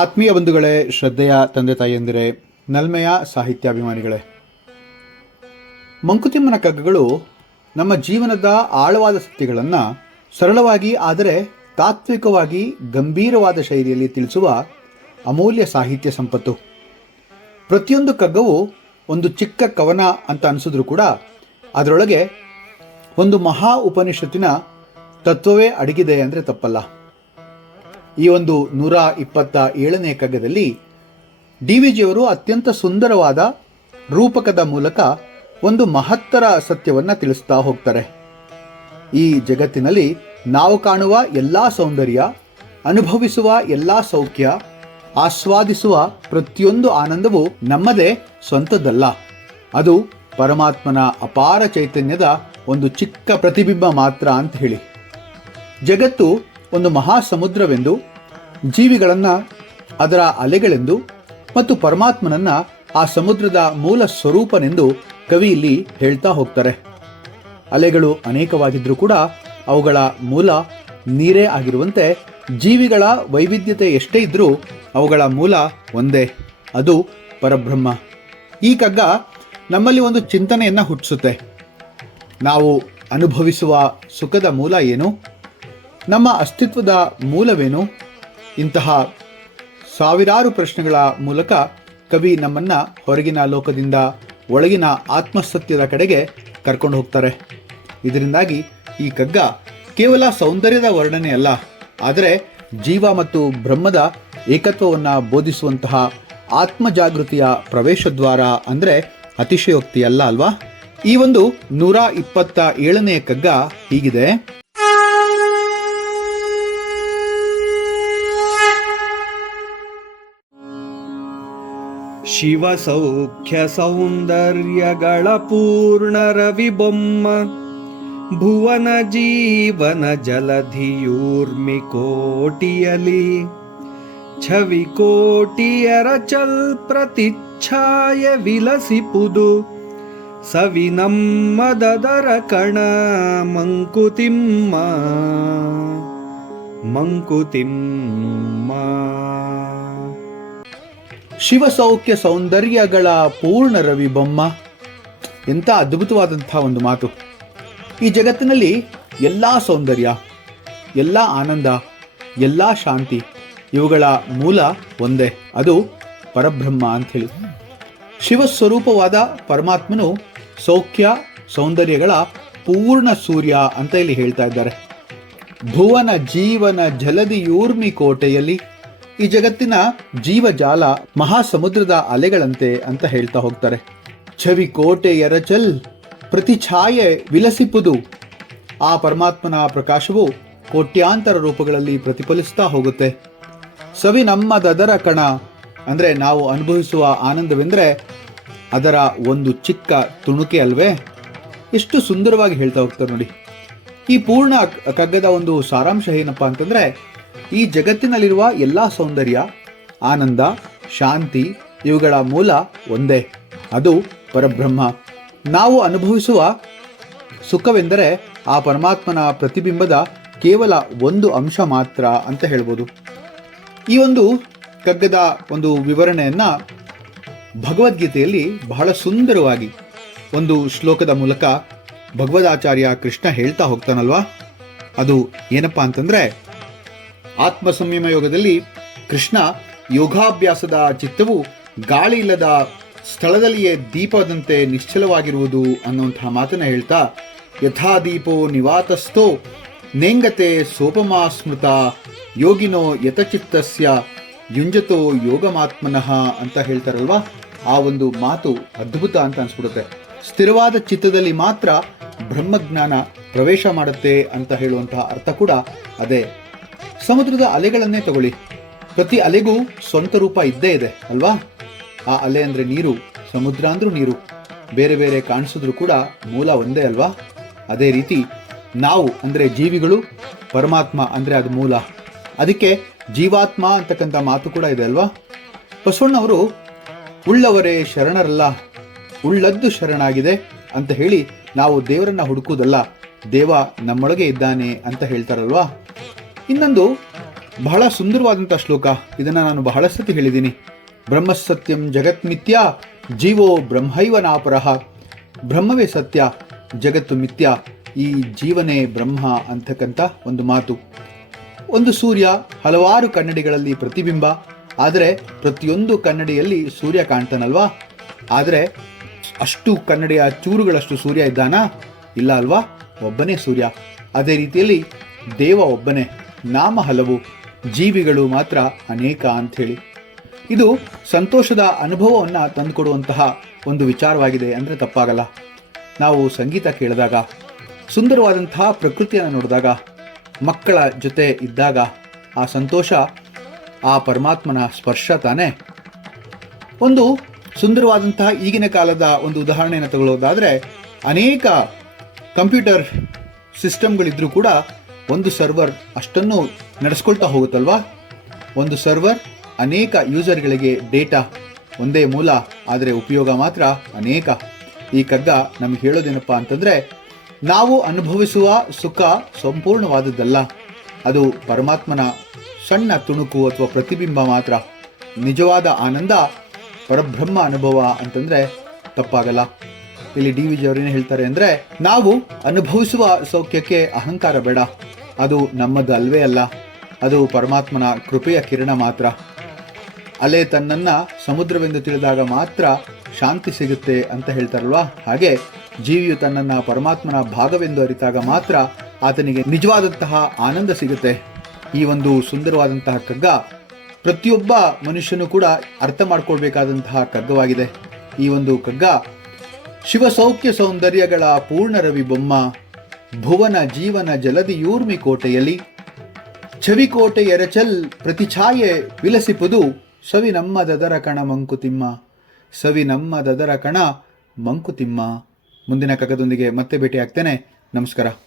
ಆತ್ಮೀಯ ಬಂಧುಗಳೇ, ಶ್ರದ್ಧೆಯ ತಂದೆ ತಾಯಿಯಂದಿರೇ, ನಲ್ಮೆಯ ಸಾಹಿತ್ಯಾಭಿಮಾನಿಗಳೇ, ಮಂಕುತಿಮ್ಮನ ಕಗ್ಗಗಳು ನಮ್ಮ ಜೀವನದ ಆಳವಾದ ಸತ್ಯಗಳನ್ನು ಸರಳವಾಗಿ ಆದರೆ ತಾತ್ವಿಕವಾಗಿ ಗಂಭೀರವಾದ ಶೈಲಿಯಲ್ಲಿ ತಿಳಿಸುವ ಅಮೂಲ್ಯ ಸಾಹಿತ್ಯ ಸಂಪತ್ತು. ಪ್ರತಿಯೊಂದು ಕಗ್ಗವು ಒಂದು ಚಿಕ್ಕ ಕವನ ಅಂತ ಅನಿಸಿದ್ರೂ ಕೂಡ ಅದರೊಳಗೆ ಒಂದು ಮಹಾ ಉಪನಿಷತ್ತಿನ ತತ್ವವೇ ಅಡಗಿದೆ ಅಂದರೆ ತಪ್ಪಲ್ಲ. ಈ ಒಂದು 127ನೇ ಕಗ್ಗದಲ್ಲಿ DVಜಿಯವರು ಅತ್ಯಂತ ಸುಂದರವಾದ ರೂಪಕದ ಮೂಲಕ ಒಂದು ಮಹತ್ತರ ಸತ್ಯವನ್ನು ತಿಳಿಸ್ತಾ ಹೋಗ್ತಾರೆ. ಈ ಜಗತ್ತಿನಲ್ಲಿ ನಾವು ಕಾಣುವ ಎಲ್ಲ ಸೌಂದರ್ಯ, ಅನುಭವಿಸುವ ಎಲ್ಲ ಸೌಖ್ಯ, ಆಸ್ವಾದಿಸುವ ಪ್ರತಿಯೊಂದು ಆನಂದವು ನಮ್ಮದೇ ಸ್ವಂತದ್ದಲ್ಲ. ಅದು ಪರಮಾತ್ಮನ ಅಪಾರ ಚೈತನ್ಯದ ಒಂದು ಚಿಕ್ಕ ಪ್ರತಿಬಿಂಬ ಮಾತ್ರ ಅಂತ ಹೇಳಿ. ಜಗತ್ತು ಒಂದು ಮಹಾ ಸಮುದ್ರವೆಂದು, ಜೀವಿಗಳನ್ನು ಅದರ ಅಲೆಗಳೆಂದು ಮತ್ತು ಪರಮಾತ್ಮನನ್ನು ಆ ಸಮುದ್ರದ ಮೂಲ ಸ್ವರೂಪನೆಂದು ಕವಿ ಇಲ್ಲಿ ಹೇಳ್ತಾ ಹೋಗ್ತಾರೆ. ಅಲೆಗಳು ಅನೇಕವಾಗಿದ್ದರೂ ಕೂಡ ಅವುಗಳ ಮೂಲ ನೀರೇ ಆಗಿರುವಂತೆ ಜೀವಿಗಳ ವೈವಿಧ್ಯತೆ ಎಷ್ಟೇ ಇದ್ದರೂ ಅವುಗಳ ಮೂಲ ಒಂದೇ, ಅದು ಪರಬ್ರಹ್ಮ. ಈ ಕಗ್ಗ ನಮ್ಮಲ್ಲಿ ಒಂದು ಚಿಂತನೆಯನ್ನು ಹುಟ್ಟಿಸುತ್ತೆ. ನಾವು ಅನುಭವಿಸುವ ಸುಖದ ಮೂಲ ಏನು? ನಮ್ಮ ಅಸ್ತಿತ್ವದ ಮೂಲವೇನು? ಇಂತಹ ಸಾವಿರಾರು ಪ್ರಶ್ನೆಗಳ ಮೂಲಕ ಕವಿ ನಮ್ಮನ್ನು ಹೊರಗಿನ ಲೋಕದಿಂದ ಒಳಗಿನ ಆತ್ಮಸತ್ಯದ ಕಡೆಗೆ ಕರ್ಕೊಂಡು ಹೋಗ್ತಾರೆ. ಇದರಿಂದಾಗಿ ಈ ಕಗ್ಗ ಕೇವಲ ಸೌಂದರ್ಯದ ವರ್ಣನೆ ಅಲ್ಲ, ಆದರೆ ಜೀವ ಮತ್ತು ಬ್ರಹ್ಮದ ಏಕತ್ವವನ್ನು ಬೋಧಿಸುವಂತಹ ಆತ್ಮಜಾಗೃತಿಯ ಪ್ರವೇಶದ್ವಾರ ಅಂದರೆ ಅತಿಶಯೋಕ್ತಿ ಅಲ್ಲ ಅಲ್ವಾ? ಈ ಒಂದು 127ನೇ ಕಗ್ಗ ಹೀಗಿದೆ. ಶಿವ ಸೌಖ್ಯ ಸೌಂದರ್ಯಗಳ ಪೂರ್ಣ ರವಿಬೊಮ್ಮ, ಭುವನ ಜೀವನ ಜಲಧಿಯೂರ್ಮಿ ಕೋಟಿಯಲಿ, ಛವಿ ಕೋಟಿಯರ ಚಲ್ ಪ್ರತಿಚ್ಛಾಯ ವಿಲಸಿಪುದು, ಸವಿ ನಮ್ಮದರ ಕಣ ಮಂಕುತಿಮ್ಮ ಮಂಕುತಿಮ್ಮ. ಶಿವಸೌಖ್ಯ ಸೌಂದರ್ಯಗಳ ಪೂರ್ಣ ರವಿಬೊಮ್ಮ. ಎಂಥ ಅದ್ಭುತವಾದಂಥ ಒಂದು ಮಾತು. ಈ ಜಗತ್ತಿನಲ್ಲಿ ಎಲ್ಲ ಸೌಂದರ್ಯ, ಎಲ್ಲ ಆನಂದ, ಎಲ್ಲ ಶಾಂತಿ ಇವುಗಳ ಮೂಲ ಒಂದೇ, ಅದು ಪರಬ್ರಹ್ಮ ಅಂಥೇಳಿ. ಶಿವಸ್ವರೂಪವಾದ ಪರಮಾತ್ಮನು ಸೌಖ್ಯ ಸೌಂದರ್ಯಗಳ ಪೂರ್ಣ ಸೂರ್ಯ ಅಂತ ಇಲ್ಲಿ ಹೇಳ್ತಾ ಇದ್ದಾರೆ. ಭುವನ ಜೀವನ ಜಲಧಿಯೂರ್ಮಿ ಕೋಟೆಯಲ್ಲಿ, ಈ ಜಗತ್ತಿನ ಜೀವಜಾಲ ಮಹಾಸಮುದ್ರದ ಅಲೆಗಳಂತೆ ಅಂತ ಹೇಳ್ತಾ ಹೋಗ್ತಾರೆ. ಛವಿ ಕೋಟೆ ಎರಚಲ್ ಪ್ರತಿ ಛಾಯೆ ವಿಲಸಿಪುದು. ಆ ಪರಮಾತ್ಮನ ಪ್ರಕಾಶವು ಕೋಟ್ಯಾಂತರ ರೂಪಗಳಲ್ಲಿ ಪ್ರತಿಫಲಿಸ್ತಾ ಹೋಗುತ್ತೆ. ಸವಿ ನಮ್ಮದರ ಕಣ ಅಂದರೆ ನಾವು ಅನುಭವಿಸುವ ಆನಂದವೆಂದರೆ ಅದರ ಒಂದು ಚಿಕ್ಕ ತುಣುಕೆ ಅಲ್ವೇ? ಎಷ್ಟು ಸುಂದರವಾಗಿ ಹೇಳ್ತಾ ಹೋಗ್ತಾರೆ ನೋಡಿ. ಈ ಪೂರ್ಣ ಕಗ್ಗದ ಒಂದು ಸಾರಾಂಶ ಏನಪ್ಪಾ ಅಂತಂದರೆ, ಈ ಜಗತ್ತಿನಲ್ಲಿರುವ ಎಲ್ಲ ಸೌಂದರ್ಯ, ಆನಂದ, ಶಾಂತಿ ಇವುಗಳ ಮೂಲ ಒಂದೇ, ಅದು ಪರಬ್ರಹ್ಮ. ನಾವು ಅನುಭವಿಸುವ ಸುಖವೆಂದರೆ ಆ ಪರಮಾತ್ಮನ ಪ್ರತಿಬಿಂಬದ ಕೇವಲ ಒಂದು ಅಂಶ ಮಾತ್ರ ಅಂತ ಹೇಳ್ಬೋದು. ಈ ಒಂದು ಕಗ್ಗದ ಒಂದು ವಿವರಣೆಯನ್ನು ಭಗವದ್ಗೀತೆಯಲ್ಲಿ ಬಹಳ ಸುಂದರವಾಗಿ ಒಂದು ಶ್ಲೋಕದ ಮೂಲಕ ಭಗವದಾಚಾರ್ಯ ಕೃಷ್ಣ ಹೇಳ್ತಾ ಹೋಗ್ತಾನಲ್ವಾ? ಅದು ಏನಪ್ಪ ಅಂತಂದರೆ, ಆತ್ಮ ಸಂಯಮ ಯೋಗದಲ್ಲಿ ಕೃಷ್ಣ ಯೋಗಾಭ್ಯಾಸದ ಚಿತ್ತವು ಗಾಳಿ ಇಲ್ಲದ ಸ್ಥಳದಲ್ಲಿಯೇ ದೀಪದಂತೆ ನಿಶ್ಚಲವಾಗಿರುವುದು ಅನ್ನುವಂತಹ ಮಾತನ್ನು ಹೇಳ್ತಾ, ಯಥಾ ದೀಪೋ ನಿವಾತಸ್ಥೋ ನೇಂಗತೆ ಸೋಪಮಾ ಸ್ಮೃತ ಯೋಗಿನೋ ಯತಚಿತ್ತಸ್ಯ ಯುಂಜತೋ ಯೋಗಮಾತ್ಮನಃ ಅಂತ ಹೇಳ್ತಾರಲ್ವಾ? ಆ ಒಂದು ಮಾತು ಅದ್ಭುತ ಅಂತ ಅನ್ಸ್ಬಿಡುತ್ತೆ. ಸ್ಥಿರವಾದ ಚಿತ್ತದಲ್ಲಿ ಮಾತ್ರ ಬ್ರಹ್ಮಜ್ಞಾನ ಪ್ರವೇಶ ಮಾಡುತ್ತೆ ಅಂತ ಹೇಳುವಂತಹ ಅರ್ಥ ಕೂಡ ಅದೇ. ಸಮುದ್ರದ ಅಲೆಗಳನ್ನೇ ತಗೊಳ್ಳಿ, ಪ್ರತಿ ಅಲೆಗೂ ಸ್ವಂತ ರೂಪ ಇದ್ದೇ ಇದೆ ಅಲ್ವಾ? ಆ ಅಲೆ ಅಂದರೆ ನೀರು, ಸಮುದ್ರ ಅಂದ್ರೂ ನೀರು, ಬೇರೆ ಬೇರೆ ಕಾಣಿಸಿದ್ರು ಕೂಡ ಮೂಲ ಒಂದೇ ಅಲ್ವಾ? ಅದೇ ರೀತಿ ನಾವು ಅಂದರೆ ಜೀವಿಗಳು, ಪರಮಾತ್ಮ ಅಂದರೆ ಅದು ಮೂಲ. ಅದಕ್ಕೆ ಜೀವಾತ್ಮ ಅಂತಕ್ಕಂಥ ಮಾತು ಕೂಡ ಇದೆ ಅಲ್ವಾ? ಬಸವಣ್ಣವರು ಉಳ್ಳವರೇ ಶರಣರಲ್ಲ, ಉಳ್ಳದ್ದು ಶರಣಾಗಿದೆ ಅಂತ ಹೇಳಿ ನಾವು ದೇವರನ್ನ ಹುಡುಕುವುದಲ್ಲ, ದೇವ ನಮ್ಮೊಳಗೆ ಇದ್ದಾನೆ ಅಂತ ಹೇಳ್ತಾರಲ್ವಾ? ಇನ್ನೊಂದು ಬಹಳ ಸುಂದರವಾದಂಥ ಶ್ಲೋಕ. ಇದನ್ನು ನಾನು ಬಹಳ ಸತಿ ಹೇಳಿದ್ದೀನಿ. ಬ್ರಹ್ಮಸತ್ಯಂ ಜಗತ್ ಮಿಥ್ಯ, ಜೀವೋ ಬ್ರಹ್ಮೈವ ನಾಪರಃ. ಬ್ರಹ್ಮವೇ ಸತ್ಯ, ಜಗತ್ತು ಮಿಥ್ಯ, ಈ ಜೀವನೇ ಬ್ರಹ್ಮ ಅಂತಕ್ಕಂಥ ಒಂದು ಮಾತು. ಒಂದು ಸೂರ್ಯ ಹಲವಾರು ಕನ್ನಡಿಗಳಲ್ಲಿ ಪ್ರತಿಬಿಂಬ, ಆದರೆ ಪ್ರತಿಯೊಂದು ಕನ್ನಡಿಯಲ್ಲಿ ಸೂರ್ಯ ಕಾಣ್ತಾನಲ್ವಾ? ಆದರೆ ಅಷ್ಟು ಕನ್ನಡಿಯ ಚೂರುಗಳಷ್ಟು ಸೂರ್ಯ ಇದ್ದಾನಾ? ಇಲ್ಲ ಅಲ್ವಾ? ಒಬ್ಬನೇ ಸೂರ್ಯ. ಅದೇ ರೀತಿಯಲ್ಲಿ ದೇವ ಒಬ್ಬನೇ, ನಾಮ ಹಲವು, ಜೀವಿಗಳು ಮಾತ್ರ ಅನೇಕ ಅಂಥೇಳಿ. ಇದು ಸಂತೋಷದ ಅನುಭವವನ್ನು ತಂದುಕೊಡುವಂತಹ ಒಂದು ವಿಚಾರವಾಗಿದೆ ಅಂದರೆ ತಪ್ಪಾಗಲ್ಲ. ನಾವು ಸಂಗೀತ ಕೇಳಿದಾಗ, ಸುಂದರವಾದಂತಹ ಪ್ರಕೃತಿಯನ್ನು ನೋಡಿದಾಗ, ಮಕ್ಕಳ ಜೊತೆ ಇದ್ದಾಗ ಆ ಸಂತೋಷ ಆ ಪರಮಾತ್ಮನ ಸ್ಪರ್ಶ ತಾನೇ. ಒಂದು ಸುಂದರವಾದಂತಹ ಈಗಿನ ಕಾಲದ ಒಂದು ಉದಾಹರಣೆಯನ್ನು ತಗೊಳ್ಳೋದಾದರೆ, ಅನೇಕ ಕಂಪ್ಯೂಟರ್ ಸಿಸ್ಟಮ್ಗಳಿದ್ರೂ ಕೂಡ ಒಂದು ಸರ್ವರ್ ಅಷ್ಟನ್ನು ನಡೆಸ್ಕೊಳ್ತಾ ಹೋಗುತ್ತಲ್ವಾ? ಒಂದು ಸರ್ವರ್ ಅನೇಕ ಯೂಸರ್ಗಳಿಗೆ ಡೇಟಾ ಒಂದೇ ಮೂಲ, ಆದರೆ ಉಪಯೋಗ ಮಾತ್ರ ಅನೇಕ. ಈ ಕಗ್ಗ ನಮ್ಗೆ ಹೇಳೋದೇನಪ್ಪ ಅಂತಂದರೆ, ನಾವು ಅನುಭವಿಸುವ ಸುಖ ಸಂಪೂರ್ಣವಾದದ್ದಲ್ಲ, ಅದು ಪರಮಾತ್ಮನ ಸಣ್ಣ ತುಣುಕು ಅಥವಾ ಪ್ರತಿಬಿಂಬ ಮಾತ್ರ. ನಿಜವಾದ ಆನಂದ ಪರಬ್ರಹ್ಮ ಅನುಭವ ಅಂತಂದರೆ ತಪ್ಪಾಗಲ್ಲ. ಇಲ್ಲಿ ಡಿ ವಿ ಜಿ ಅವರೇನು ಹೇಳ್ತಾರೆ ಅಂದರೆ, ನಾವು ಅನುಭವಿಸುವ ಸೌಖ್ಯಕ್ಕೆ ಅಹಂಕಾರ ಬೇಡ, ಅದು ನಮ್ಮದು ಅಲ್ವೇ ಅಲ್ಲ, ಅದು ಪರಮಾತ್ಮನ ಕೃಪೆಯ ಕಿರಣ ಮಾತ್ರ. ಅಲೆ ತನ್ನನ್ನು ಸಮುದ್ರವೆಂದು ತಿಳಿದಾಗ ಮಾತ್ರ ಶಾಂತಿ ಸಿಗುತ್ತೆ ಅಂತ ಹೇಳ್ತಾರಲ್ವಾ? ಹಾಗೆ ಜೀವಿಯು ತನ್ನನ್ನು ಪರಮಾತ್ಮನ ಭಾಗವೆಂದು ಅರಿತಾಗ ಮಾತ್ರ ಆತನಿಗೆ ನಿಜವಾದಂತಹ ಆನಂದ ಸಿಗುತ್ತೆ. ಈ ಒಂದು ಸುಂದರವಾದಂತಹ ಕಗ್ಗ ಪ್ರತಿಯೊಬ್ಬ ಮನುಷ್ಯನೂ ಕೂಡ ಅರ್ಥ ಮಾಡ್ಕೊಳ್ಬೇಕಾದಂತಹ ಕಗ್ಗವಾಗಿದೆ. ಈ ಒಂದು ಕಗ್ಗ ಶಿವ ಸೌಖ್ಯ ಸೌಂದರ್ಯಗಳ ಪೂರ್ಣ ರವಿ ಬೊಮ್ಮ, ಭುವನ ಜೀವನ ಜಲದಿಯೂರ್ಮಿ ಕೋಟೆಯಲ್ಲಿ ಛವಿಕೋಟೆ ಎರಚಲ್ ಪ್ರತಿಛಾಯೆ ವಿಲಸಿಪುದು ಸವಿ ನಮ್ಮ ದದರ ಕಣ ಮಂಕುತಿಮ್ಮ, ಸವಿ ನಮ್ಮ ದದರ ಕಣ ಮಂಕುತಿಮ್ಮ. ಮುಂದಿನ ಕಗ್ಗದೊಂದಿಗೆ ಮತ್ತೆ ಭೇಟಿಯಾಗ್ತೇನೆ. ನಮಸ್ಕಾರ.